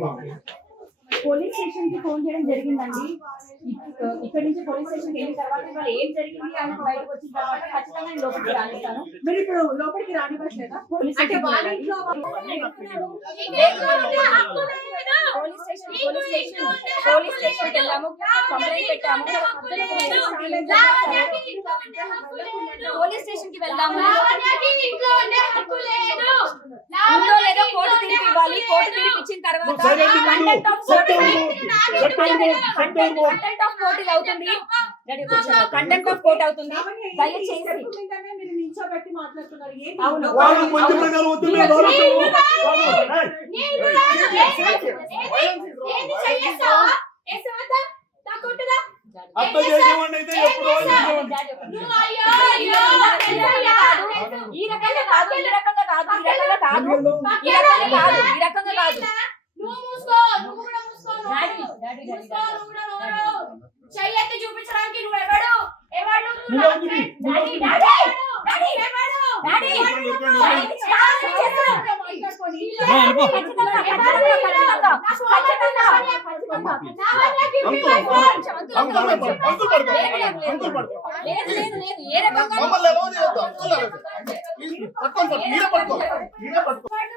Có? Police స్టేషన్కి phone చేయడం జరిగిందండి. ఇక్- ఇక్కడ నుంచి పోలీస్ స్టేషన్కి వెళ్ళిన తర్వాత ఇవాళ ఏం జరిగింది అని బయటకు వచ్చిన తర్వాత ఖచ్చితంగా నేను లోపలికి రానిస్తాను. మీరు ఇప్పుడు లోపలికి రానివ్వట్లేదా? పోలీస్ అంటే స్టేషన్ వాళ్ళ కి ఇంట్లో police station police station police స్టేషన్కి వెళ్ళాము. కంప్లైంట్ పెట్టాము. పోలీస్ స్టేషన్కి వెళ్దాము ఉందో లేదో. కోర్టు తీర్పు ఇవ్వాలి. కోర్టు తీర్పు ఇచ్చిన తర్వాత కంటెంట్ ఆఫ్ కోర్టు అవుతుంది కంటెంట్ ఆఫ్ కోర్ట్ అవుతుంది దయచేసి ఈ రకంగా కాదు ఈ రకంగా కాదు ఈ రకంగా కాదు ఈ రకంగా కాదు ఈ రకంగా కాదు నువ్వు మూసుకో నువ్వు కూడా మూసుకో డాడీ డాడీ డాడీ మూసుకో నువ్వు కూడా నోరు చెయ్యెత్తి చూపించడానికి నువ్వు ఎవడు ఎవడు? డాడీ డాడీ డాడీ ఎవడు డాడీ పట్టుకోండి, పట్టుకోండి, పట్టుకోండి,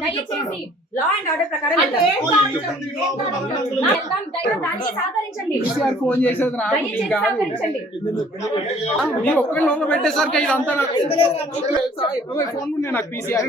దయచేసి లా అండ్ ఆర్డర్ ప్రకారం దానికి సహకరించండి ఫోన్ చేసేది ఒక్కరి లోపల పెట్టేసరికి ఇదంతా నాకు ఫోన్ నాకు పీసీఆర్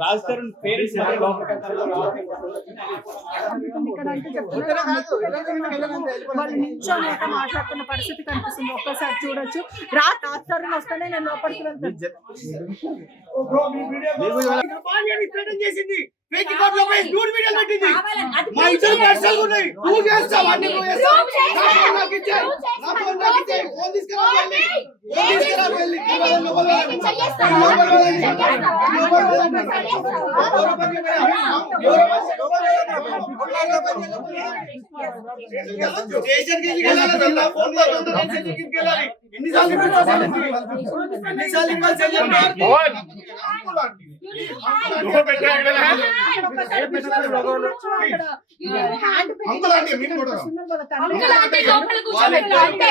రాజ్ తరుణ్ పేరెంట్స్ వాళ్ళు మాట్లాడుతున్న పరిస్థితి కనిపిస్తుంది. ఒక్కసారి చూడొచ్చు. రా తాత్సారిని వస్తేనే నేను లోపలికి వెళ్తాను. చేసింది. ఫేక్ అకౌంట్లో పోయి న్యూడ్ వీడియోలు పెట్టింది. కావాలని అది మా ఇద్దరు పర్సనల్ ఉన్నాయి. నువ్వు చేస్తావు? అన్ని నువ్వు చేస్తావు? నా ఫోన్ నాకు ఇచ్చే. నా ఫోన్ నాకు ఇచ్చే. ఫోన్ తీసుకురా అంకుల్ ఆంటీ లోపల కూర్చోండి అంతే. అంతే.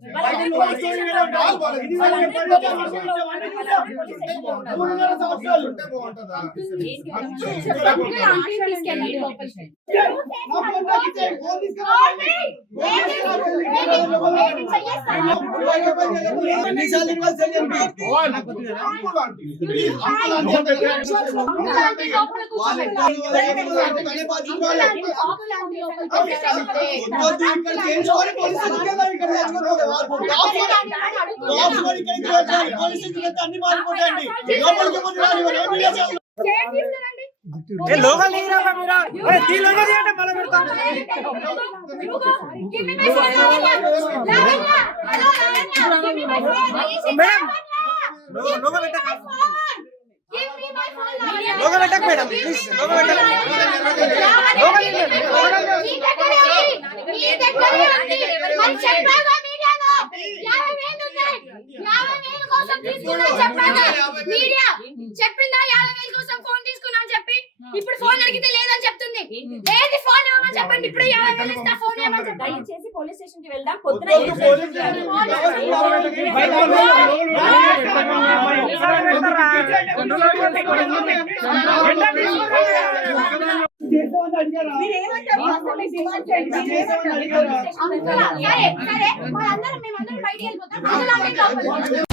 లోపలికి ఎవరు రారు, ఎవరు ఏం చేసావు, లోపలికి రారు. బయట లోపలికి స్టోరీ మీద ఉంటారు. ఇది వాళ్ళు చెప్పారు, మూడున్నర సంవత్సరాలు. ఉంటే బాగుంటుందా? నా ఫోన్ నాకు ఇచ్చేయ్. ఫోన్ తీసుకురా వెళ్ళి. ఫోన్ తీసుకురా వెళ్ళి. కేవలం లోపల వెళ్ళండి. ఎన్నిసార్లు ఇవ్వాలి చెల్లెమ్మ? Uncle aunty, please, uncle aunty అంటే అంకుల్ ఆంటీ లోపల కూర్చోండి వద్దు, ఇక్కడ చేయించుకొని పోలీసు ఇంటికి వెళ్ళాలి, ఇక్కడ చేయించుకోకూడదు. వాళ్ళు లోపలికి ఇక్కడికి వెళ్ళాలి. పోలీసు ఇంటికి వెళ్తే అన్ని మారిపోతాయండి లోపలికి ఎవరు రారు, ఎవరు ఏం చేసావు? ఏ లోకల్ లీడర్ రా మీరు అరే తీ లోకల్ తీయండి మళ్ళీ పెడతాం Give me my phone, Lavanya. Lavanya. Hello, Lavanya. Give me my media చెప్పిందా యాభై వేలు కోసం ఫోన్ తీసుకున్నా అని చెప్పి ఇప్పుడు ఫోన్ అడిగితే లేదని చెప్తుంది ఏది ఫోన్ ఇవ్వమని చెప్పండి ఇప్పుడు యాభై వేలు ఇస్తా ఫోన్ ఇవ్వమని చెప్పండి దయచేసి పోలీస్ స్టేషన్కి వెళ్దాం పొద్దున సరే సరే మనందరం మేమందరం బయటికి వెళ్ళిపోతాం